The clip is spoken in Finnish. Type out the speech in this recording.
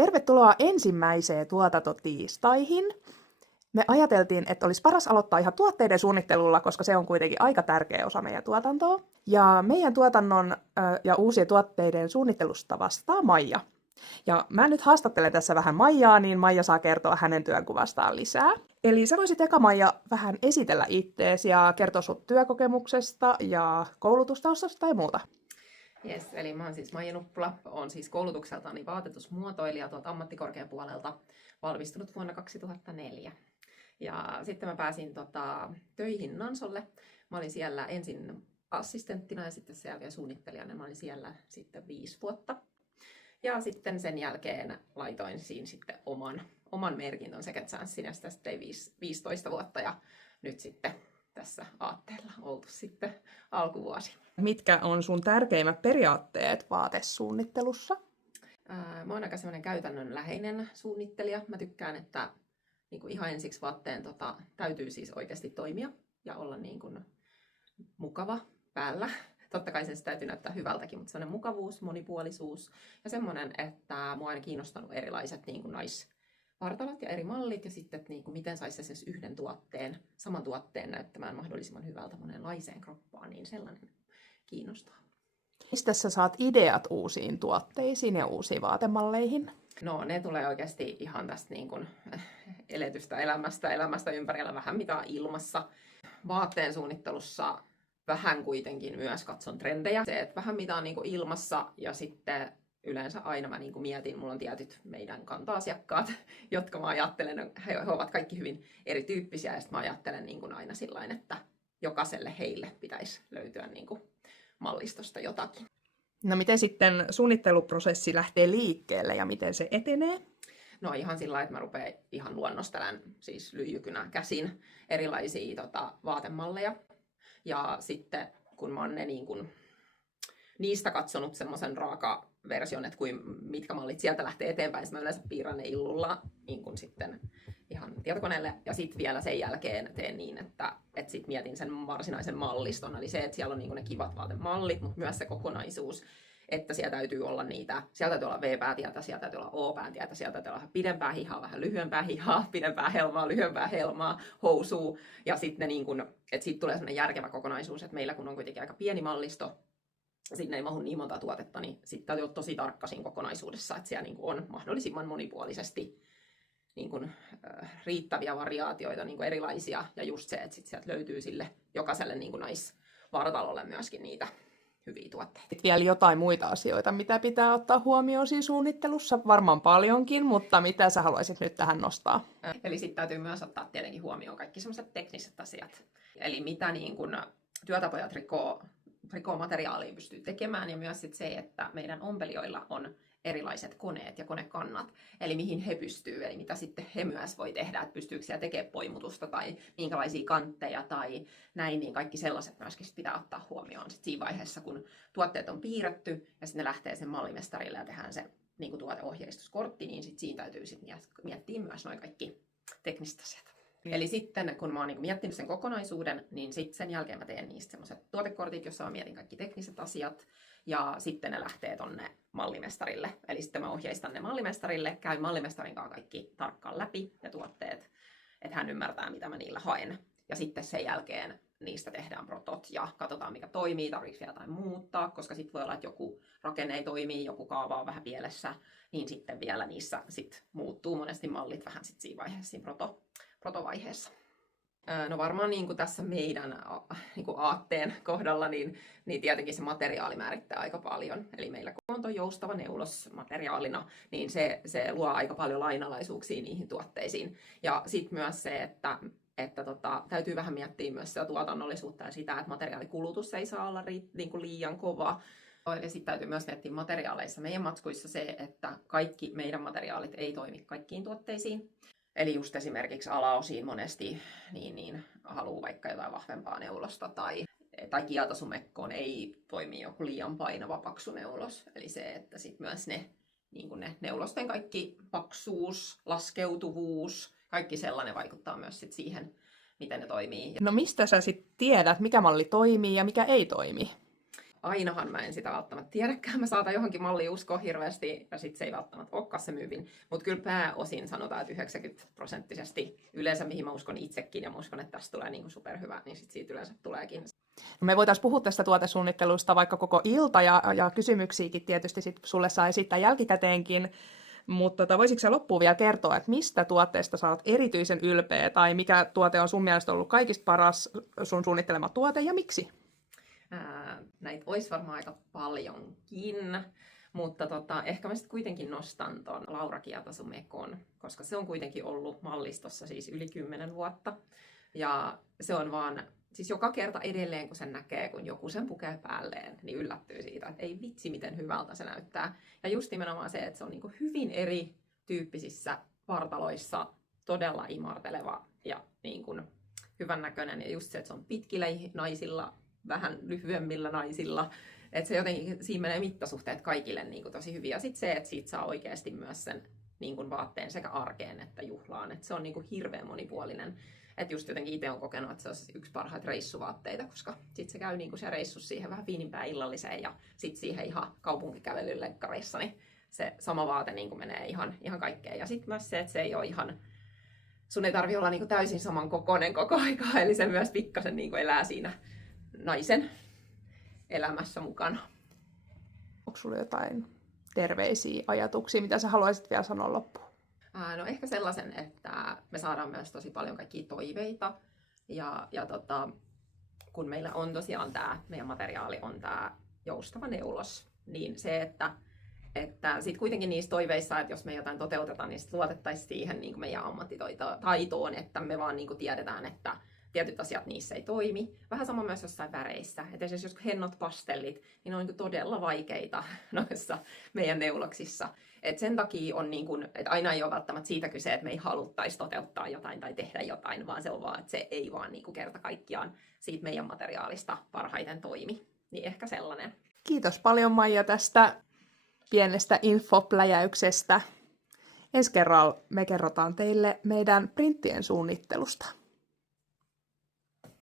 Tervetuloa ensimmäiseen tuotantotiistaihin. Me ajateltiin, että olisi paras aloittaa ihan tuotteiden suunnittelulla, koska se on kuitenkin aika tärkeä osa meidän tuotantoa. Ja meidän tuotannon ja uusien tuotteiden suunnittelusta vastaa Maija. Ja mä nyt haastattelen tässä vähän Maijaa, niin Maija saa kertoa hänen työnkuvastaan lisää. Eli sä voisit eka, Maija, vähän esitellä ittees ja kertoa sun työkokemuksesta ja koulutustaustasta tai muuta. Jes, eli mä oon siis Maija Nuppula, oon siis koulutukseltani vaatetusmuotoilija tuolta ammattikorkeapuolelta, valmistunut vuonna 2004. Ja sitten mä pääsin töihin Nansolle. Mä olin siellä ensin assistenttina ja sitten sen jälkeen suunnittelijana. Mä olin siellä sitten 5 vuotta. Ja sitten sen jälkeen laitoin siinä sitten oman merkintön Second Chanceen ja sitä sitten 15 vuotta ja nyt sitten tässä aatteella oltu sitten alkuvuosi. Mitkä on sun tärkeimmät periaatteet vaatesuunnittelussa? Mä oon aika semmoinen käytännönläheinen suunnittelija. Mä tykkään, että niin kuin ihan ensiksi vaatteen täytyy siis oikeasti toimia ja olla niin kuin mukava päällä. Totta kai sen täytyy näyttää hyvältäkin, mutta semmoinen mukavuus, monipuolisuus ja semmoinen, että mua on aina kiinnostanut erilaiset niin kuin naisvartalot ja eri mallit ja sitten, että niin kuin miten saisi sen yhden saman tuotteen näyttämään mahdollisimman hyvältä monenlaiseen kroppaan, niin sellainen kiinnostaa. Mistä sä saat ideat uusiin tuotteisiin ja uusiin vaatemalleihin? No ne tulee oikeasti ihan tästä niin kuin eletystä elämästä ympärillä vähän mitä on ilmassa. Vaatteen suunnittelussa vähän kuitenkin myös katson trendejä. Se, että vähän mitä on niin kuin ilmassa ja sitten yleensä aina mä niin kuin mietin, mulla on tietyt meidän kanta-asiakkaat, jotka mä ajattelen, he ovat kaikki hyvin erityyppisiä ja sitten mä ajattelen niin kuin aina sillain, että jokaiselle heille pitäisi löytyä niin kuin mallistosta jotakin. No miten sitten suunnitteluprosessi lähtee liikkeelle ja miten se etenee? No ihan sillä lailla, että mä rupean ihan luonnostelemaan siis lyijykynä käsin erilaisia vaatemalleja. Ja sitten kun mä oon niistä katsonut semmoisen raaka-version, että mitkä mallit sieltä lähtee eteenpäin, mä yleensä piirrän ne illulla niin kun sitten ihan tietokoneelle. Ja sitten vielä sen jälkeen teen niin, että sit mietin sen varsinaisen malliston. Eli se, että siellä on niin ne kivat vaatemallit, mutta myös se kokonaisuus. Että siellä täytyy olla siellä täytyy olla V-päätietä, siellä täytyy olla O-päätietä, siellä täytyy olla pidempää hihaa, vähän lyhyempää hihaa, pidempää helmaa, lyhyempää helmaa, housua. Ja sitten että siitä tulee sellainen järkevä kokonaisuus, että meillä kun on kuitenkin aika pieni mallisto, sinne ei mahu niin monta tuotetta, niin sitten täytyy olla tosi tarkka siinä kokonaisuudessa, että siellä on mahdollisimman monipuolisesti riittäviä variaatioita, erilaisia. Ja just se, että sieltä löytyy sille jokaiselle naisvartalolle myöskin niitä hyviä tuotteita. Vielä jotain muita asioita, mitä pitää ottaa huomioon siinä suunnittelussa, varmaan paljonkin, mutta mitä sä haluaisit nyt tähän nostaa? Eli sitten täytyy myös ottaa tietenkin huomioon kaikki sellaiset tekniset asiat. Eli mitä työtapoja trikoomateriaaliin pystyy tekemään ja myös sit se, että meidän ompelijoilla on erilaiset koneet ja konekannat, eli mihin he pystyy, eli mitä sitten he myös voi tehdä, että pystyykö siellä tekemään poimutusta tai minkälaisia kantteja tai näin, niin kaikki sellaiset myöskin pitää ottaa huomioon sit siinä vaiheessa, kun tuotteet on piirretty ja sitten ne lähtee sen mallimestarille ja tehdään se niin kuin tuoteohjeistuskortti, niin sit siinä täytyy sit miettiä myös nuo kaikki tekniset asiat. Eli sitten kun mä oon miettinyt sen kokonaisuuden, niin sitten sen jälkeen mä teen niistä semmoiset tuotekortit, jossa mä mietin kaikki tekniset asiat. Ja sitten ne lähtee tonne mallimestarille. Eli sitten mä ohjeistan ne mallimestarille, käyn mallimestarin kanssa kaikki tarkkaan läpi ja tuotteet, että hän ymmärtää, mitä mä niillä haen. Ja sitten sen jälkeen niistä tehdään protot ja katsotaan, mikä toimii, tarvitsisi vielä jotain muuttaa, koska sitten voi olla, että joku rakenne ei toimi, joku kaava on vähän pielessä, niin sitten vielä niissä sit muuttuu monesti mallit vähän sit siinä vaiheessa, siinä protovaiheessa. No varmaan niin kuin tässä meidän aatteen kohdalla, niin tietenkin se materiaali määrittää aika paljon. Eli meillä kun on tuo joustava neulos materiaalina, niin se luo aika paljon lainalaisuuksia niihin tuotteisiin. Ja sitten myös se, että täytyy vähän miettiä myös sitä tuotannollisuutta ja sitä, että materiaalikulutus ei saa olla liian kova. Ja sitten täytyy myös miettiä materiaaleissa meidän matskuissa se, että kaikki meidän materiaalit ei toimi kaikkiin tuotteisiin. Eli just esimerkiksi alaosiin monesti niin haluaa vaikka jotain vahvempaa neulosta tai kieltosumekkoon ei toimi joku liian painava paksu neulos. Eli se, että sitten myös ne neulosten kaikki paksuus, laskeutuvuus, kaikki sellainen vaikuttaa myös sit siihen, miten ne toimii. No mistä sä sitten tiedät, mikä malli toimii ja mikä ei toimi? ainahan mä en sitä välttämättä tiedäkään. Mä saatan johonkin malliin uskoa hirveästi, ja sit se ei välttämättä olekaan se myyvin. Mutta kyllä pääosin sanotaan, että 90% yleensä, mihin mä uskon itsekin, ja mä uskon, että tästä tulee niinku superhyvä, niin sit siitä yleensä tuleekin. Me voitaisiin puhua tästä tuotesuunnittelusta vaikka koko ilta, ja kysymyksiäkin tietysti sit sulle saa esittää jälkikäteenkin. Mutta voisitko sä loppuun vielä kertoa, että mistä tuotteesta sä oot erityisen ylpeä, tai mikä tuote on sun mielestä ollut kaikista paras sun suunnittelema tuote, ja miksi? Näitä olisi varmaan aika paljonkin, mutta ehkä mä sitten kuitenkin nostan ton Laura Kiatasu Mekon, koska se on kuitenkin ollut mallistossa siis yli 10 vuotta. Ja se on vaan, siis joka kerta edelleen kun sen näkee, kun joku sen pukee päälleen, niin yllättyy siitä, että ei vitsi miten hyvältä se näyttää. Ja just nimenomaan se, että se on niin kuin hyvin erityyppisissä vartaloissa todella imarteleva ja niin kuin hyvän näköinen. Ja just se, että se on pitkillä naisilla, vähän lyhyemmillä naisilla. Että se jotenkin, siinä menee mittasuhteet kaikille niin kuin tosi hyvin. Ja sitten se, että siitä saa oikeasti myös sen niin kuin vaatteen sekä arkeen että juhlaan. Että se on niin kuin hirveän monipuolinen. Että just jotenkin itse olen kokenut, että se on yksi parhaita reissuvaatteita, koska sitten se käy niin kuin se reissus siihen vähän fiinimpään illalliseen ja sitten siihen ihan kaupunkikävelyn lenkkareissa, niin se sama vaate niin kuin menee ihan kaikkeen. Ja sitten myös se, että se ei ole ihan, sun ei tarvitse olla niin kuin täysin saman kokoinen koko aikaa, eli se myös pikkasen niin kuin elää siinä naisen elämässä mukana. Onko sulla jotain terveisiä ajatuksia, mitä sä haluaisit vielä sanoa loppuun? No ehkä sellaisen, että me saadaan myös tosi paljon kaikkia toiveita ja kun meillä on tosiaan meidän materiaali on tämä joustava neulos, niin se, että sitten kuitenkin niissä toiveissa, että jos me jotain toteutetaan, niin sitten luotettaisiin siihen niin kuin meidän ammattitaitoon, että me vaan niin kuin tiedetään, että tietyt asiat niissä ei toimi. Vähän sama myös jossain väreissä. Että esimerkiksi jos hennot pastellit, niin ne on niin todella vaikeita noissa meidän neuloksissa. Et sen takia on, niin kuin, että aina ei ole välttämättä siitä kyse, että me ei haluttaisi toteuttaa jotain tai tehdä jotain, vaan se on vaan, että se ei vaan niin kuin kerta kaikkiaan siitä meidän materiaalista parhaiten toimi. Niin ehkä sellainen. Kiitos paljon Maija tästä pienestä infopläjäyksestä. Ensi kerralla me kerrotaan teille meidän printtien suunnittelusta.